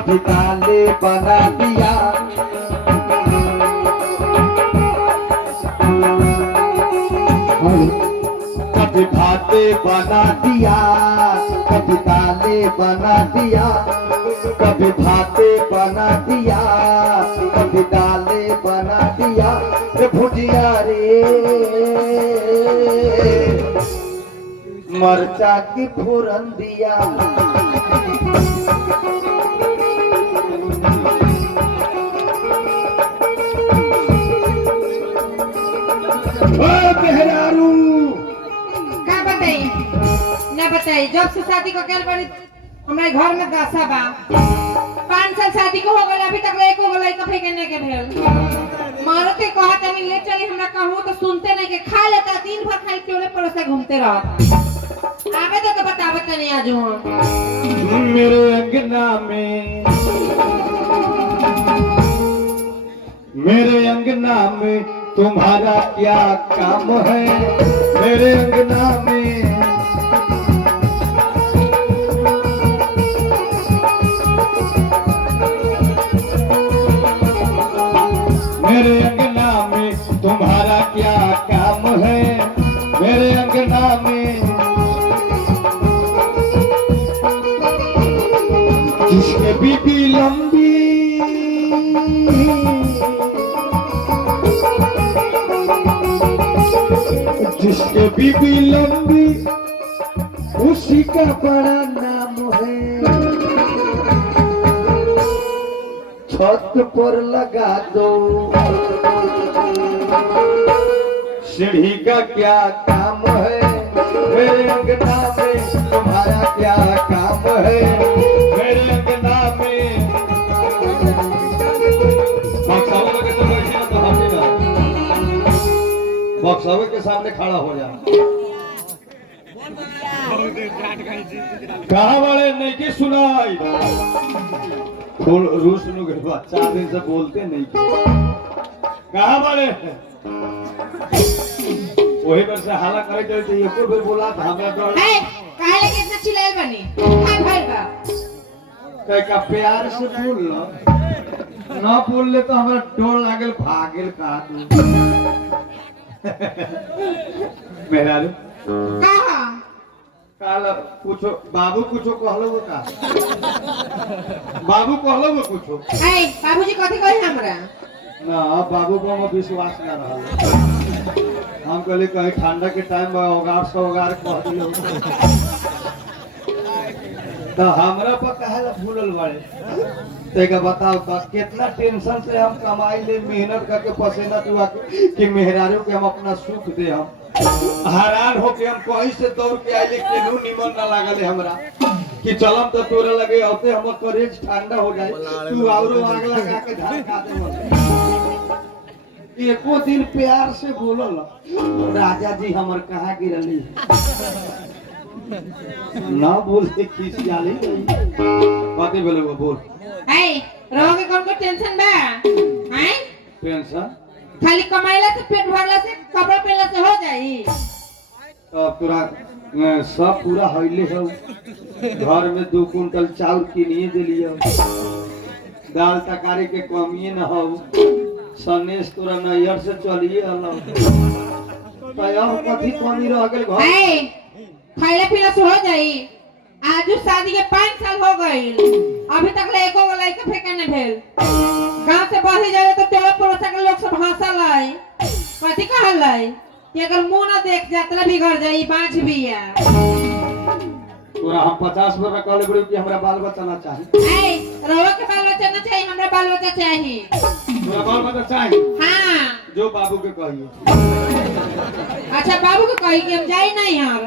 कभी काले बना दिया, कभी भाते बना दिया, कभी दाले बना दिया, कभी भाते बना दिया, कभी दाले बना दिया रे भुजिया रे मरचा की फोरन दिया। का बताई ना बताई, जब से शादी को कल बड़ी हमारे घर में गासा बा 5 साल शादी को हो गए, अभी तक एको गो लइका फेंकने के भेल। मारो के कहा तनी ले चली, हमरा कहूं तो सुनते नहीं के खा लेता, दिन भर खाली टोले पड़ोस घूमते रहता। आगे तो बतावत नहीं आज हूं मेरे अंगना में, मेरे अंगना में तुम्हारा क्या काम है, मेरे अंगना में मेरे अंगना में तुम्हारा क्या काम है, मेरे अंगना में जिसके बीबी लंबी जिसके बीबी लंबी उसी का बड़ा नाम है। छत पर लगा दो सीढ़ी का क्या काम है, मेरे अंगना में तुम्हारा क्या काम है, मेरे अंगना में। बक्सावे के सामने खड़ा हो जा, कहा वाले नहीं की सुनाई रूस बच्चा दिन से बोलते नहीं, कहा वाले वही पर से हाला करे चलते एको बेर बोला था हमरा तो काहे लगे इतना चिल्लाए बनी हां भाई बा कह का प्यार से बोल ना बोल ले तो हमरा डर लागल भागल का तू मेरा कहा काल कुछो बाबू कुछो कहलो का बाबू कहलो कुछो ए बाबूजी कथि कहे हमरा ना बाबू को हम विश्वास ना रहा, हम कहले कहीं ठंडा के टाइम में ओगार से ओगार कह दियो तो हमरा पर कहेला भूलल बाड़े। तेका बताओ तो कितना टेंशन से हम कमाई ले मेहनत करके पसीना चुआ कि मेहरारू के हम अपना सुख दे, हम हैरान होके हम कहीं से दौड़ के आइले केनू निमन ना लागले हमरा कि चलम तो तोरे लगे होते हम करेज ठंडा हो जाए, तू औरो आग लगा के धड़का दे। एको दिन प्यार से बोलल राजा जी हमर कहाँ गिरली ना बोलते खिसियाली बातें बोले वो बोल। ए रहोगे कौन को टेंशन बा हैं, टेंशन खाली कमाइला से पेट भरला से कपड़ा पहनला से हो जाई। अब पूरा सब पूरा हईले हो, घर में 2 कुंटल चाउर किनिए दिलिए, दाल तरकारी के कमिए न हो, सनेश तोरा नैयर से चलिए हलो तो अब कथी कमी रह गेल घर। ए खाइला पीला से हो जाई, आजू शादी के 5 साल हो गई, अभी तक ले एको गो लइका फेंकने भेल। गांव से बाहर जाए तो टोला पड़ोसा के लोग सब हंसल कथी कहल कि अगर मुंह ना देख यात्रा बिगड़ जाई बांझ बिया। तोरा हम 50 बार कहले बड़ी कि हमरा बाल बच्चा ना चाहिए। ए रवा के बाल बच्चा ना चाहिए, हमरा बाल बच्चा चाहिए। तोरा बाल बच्चा चाहिए? हां जो बाबू के कहिए। अच्छा बाबू के कही कि हम जाई नहीं यार,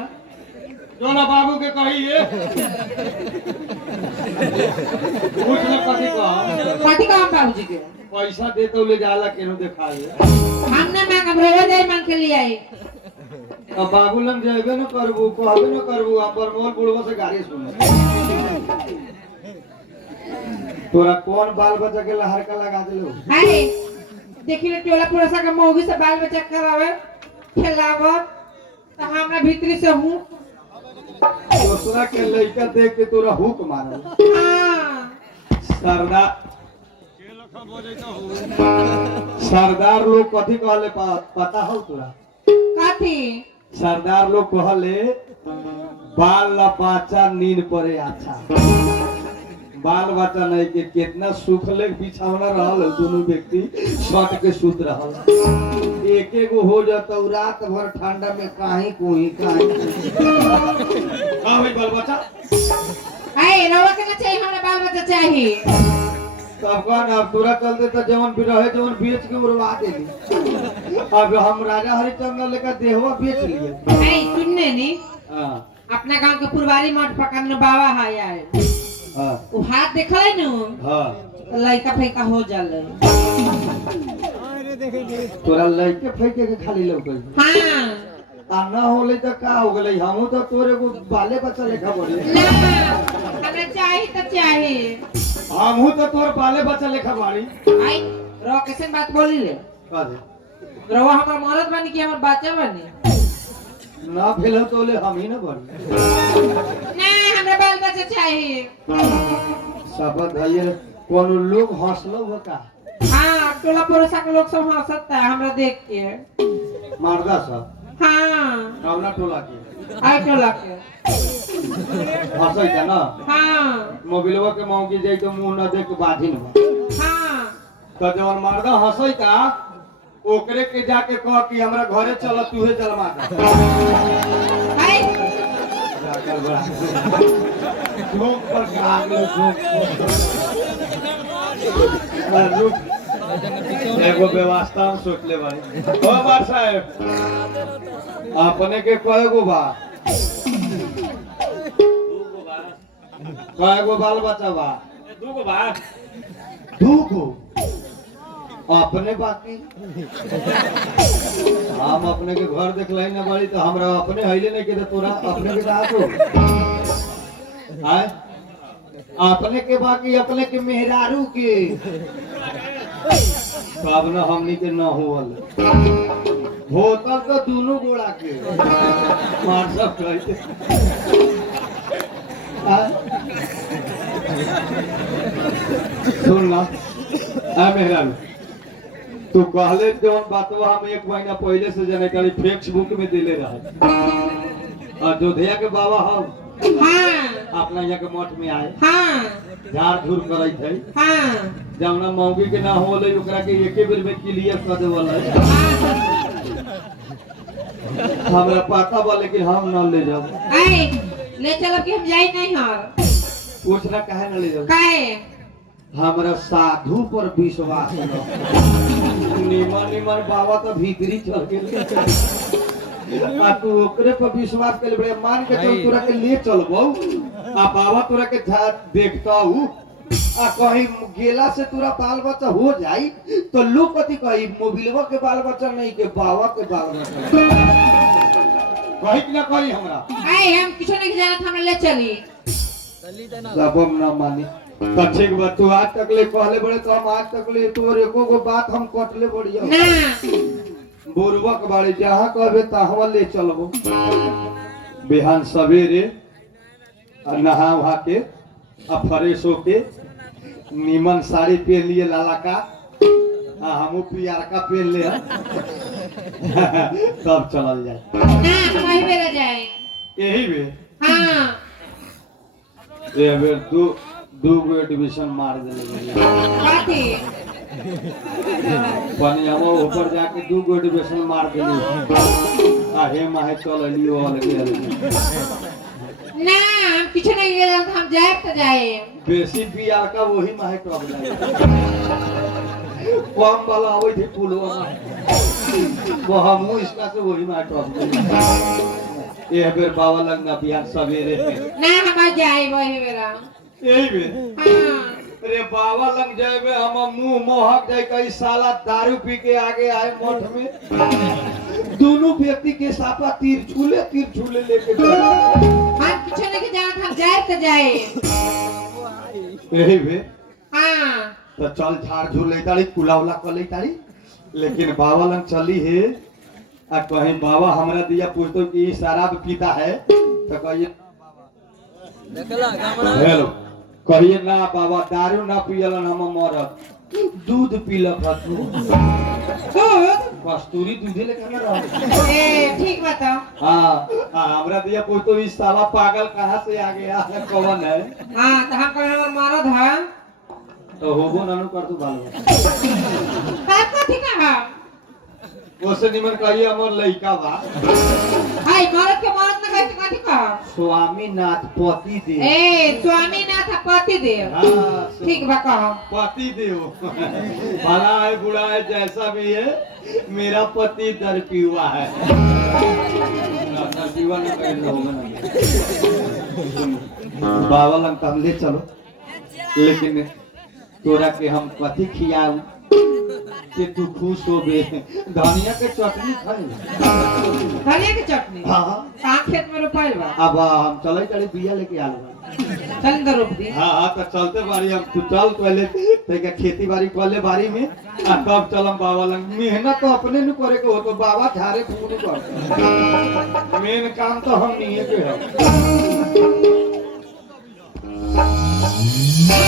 जो ना बाबू के कहिए कुछ ना कथी कह बाबूजी के पैसा दे तो ले जाला केनो देखाए, हम ना मांग रवा जाई मांग के लिए आई। अब बाबू लंग जेबे न करबू कहबे न करबू आप बरमोल बुढ़वा से गाड़ी सुन। तोरा कौन बाल बच्चा के लहर का लगा देलो? हाय देखिले टोला पुरसा के मौगी से बाल बच्चा करावे खिलावे तो हमरा भीतरी से हूं दूसरा के लड़का देख के तोरा हुक मारल। हां सरदार लोग कथी कहले पता हो तोरा? कथी? सरदार लोग कहले बाल बच्चा नींद पड़े अच्छा। बाल बच्चा नहीं के कितना सुखले बिछौना रहल दोनों व्यक्ति सट के सुत रहल। एक एगो हो जाता रात भर ठंडा में काहे कोई काहे का होई बाल बच्चा? ए रवा के ना चाहिए, हमरा बाल बच्चा चाहिए। तब का ना पूरा चलते तो जवन भी रहे जवन बेच के उड़वा देली। अब हम राजा हरिचंद्र लेकर देहवा बेच लिए। ए सुनने नी, हां अपना गांव के पुरवारी मठ पकड़ने बाबा है यार। हां वो हाथ देखले नु? हां लइका फेंका हो जाले। तोरा लइके फेंके के खाली लौकल। हां आ ना होले तो का हो गेलै? हमहू तो तोरे को बाले बच्चा लेखा बड़ी। ना हमरा चाहिए तो चाहिए। हमहू तो तोर बाले बच्चा लेखा बाड़ी। आई रो कैसे बात बोली ले? का दे रवा हमर मरद बनी कि हमर बच्चा बनी? ना भेल तो ले हम ही ना बड़ी। ना हमरा बाल बच्चा चाहिए। शपथ है ये कोनो लोग हंसलो हो का? हाँ टोला पड़ोसा के लोग सब हंसता है हमरा देख के। मारदा सब हाँ कावना टोला के आई टोला के हंसै था ना? हाँ मोबिलवा के मौकी जाई तो मुंह ना देख के बाधिन बा। हाँ तो जवन मर्दा हंसै था ओकरे के जाके कह कि हमरा घरे चल तूहे जलमा दे। आई जाकर बड़ा झोंक पर के आगे झोंक एगो व्यवस्था हम सोच ले भाई। ओ बार साहब अपने के कएगो बा? कएगो बाल बच्चा बा? दूगो बा। दूगो अपने बाकी हम अपने के घर देखले ना बड़ी तो हमरा अपने हइले नहीं के तोरा अपने के दातो आय अपने के बाकी अपने के मेहरारू के तब न हमनी के न होल होतल तो दोनों गोड़ा के मार सब कहते सुन ना आ मेहरारू तू कहले जौन बातवा हम एक महीना पहले से जाने करी फेसबुक में दिले रहे। अयोध्या के बाबा हम हाँ अपना यहाँ के मठ में आए हाँ झाड़ झूर करे थे हाँ जौना मौगी के ना होले ओकरा के एके बेर में क्लियर कर देवल हमरा पता बा लेकिन हम न ले जाब। आई ले चलो कि हम जाई नहीं हर। पूछना काहे न ले जाब? काहे? हमरा साधु पर विश्वास निमन निमन बाबा तो भीतरी चल गेल आ तू ओकरे पर विश्वास कर बड़े मान के चल तोरा के ले चलबो आ बाबा तोरा के देखता हूँ आ कहीं गेला से तोरा बाल बच्चा हो जाई तो लोग कथी कही मोबिलवा के बाल बच्चा नहीं के बाबा के बाल बच्चा कही कि ना कही हमरा? आई हम किछो नहीं जानत, हमरा ले चली। सब हम ना मानी तो ठीक बा तू आज तक ले कहले बड़े तो हम आज तक ले तोर एको गो बात हम कटले बढ़िया ना बुरबक बाड़े जहाँ कहबे तहाँ ले चलबो। बिहान सवेरे नहा वहा के फ्रेश होके नीमन साड़ी पहन लिए लाला का हमू पियर का पहन ले तब चलल जाए। ना हम वही बेरा जाए। यही बे हाँ ये बेर दू गो एडमिशन मार देले काती पनियामा ऊपर जाके दू गो एडमिशन मार देले आ हे माहे चल लियो अलगे ना हम किछो नहीं जानत, हम जाए तो जाए। बेसी पियर का वही माहे टॉप जाए कम वाला आवे थे पुलवा वो हमू इसका से वही माहे टॉप ये बेर बाबा लग ना बिहान सवेरे ना हम जाए वही बेरा। यही बेर हाँ अरे बाबा लग जाए हम मुंह महक जाए कई साला दारू पी के आगे आए मठ में दोनों व्यक्ति के सापा तीर छूले लेके हम किछो नहीं जानत, हम जाए तो जाए। यही बे हाँ तो चल झाड़ झूर ले तारी कुला उला कर ले तारी लेकिन बाबा लंग चली है आ कहीं बाबा हमरा दिया पूछतो कि शराब पीता है तो कहिए हेलो कहिए ना बाबा दारू ना पियलन हम मरद दूध पीलक हतू दूध कस्तूरी दूधे लेकर ना रह ए ठीक बता। हाँ हमरा दिया कोई तो इस साला पागल कहाँ से आ गया कौन है हां तो हम कहे हमर मरद है तो होबो नानू कर तू भालो बात को ठीक है। ओसे निमन कहिए हमर लइका बा हाय मरद के मरद ना कहे कथि कह स्वामीनाथ पति देव ए स्वामीनाथ पति देव हाँ ठीक बा कह पति देव भला है बुरा है जैसा भी है मेरा पति दरपियुआ है दरपियुआ ना कह लो बाबा लंग हम ले चलो लेकिन तोरा के हम कथी खियाऊ कि तू खुश हो बे धनिया के चटनी खाई धनिया की चटनी हाँ कहाँ खेत में रोपाइल बा अब हम चले चले बिया लेके आलू चल इधर रोप दी। हाँ हाँ तो चलते बारी हम तू चल पहले तेका खेती बाड़ी कर ले बारी में आ तब चलम बाबा लंग मेहनत तो अपने न करे के हो तो बाबा झारे फूल कर मेन काम तो हम नहीं के है